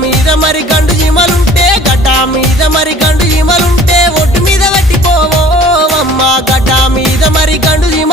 మీద మరి గండు జీమలుంటే గడ్డ మీద మరి గండు జీమలుంటే ఒడ్డు మీద పెట్టిపోవో అమ్మ గడ్డ మీద మరి గండు జీమ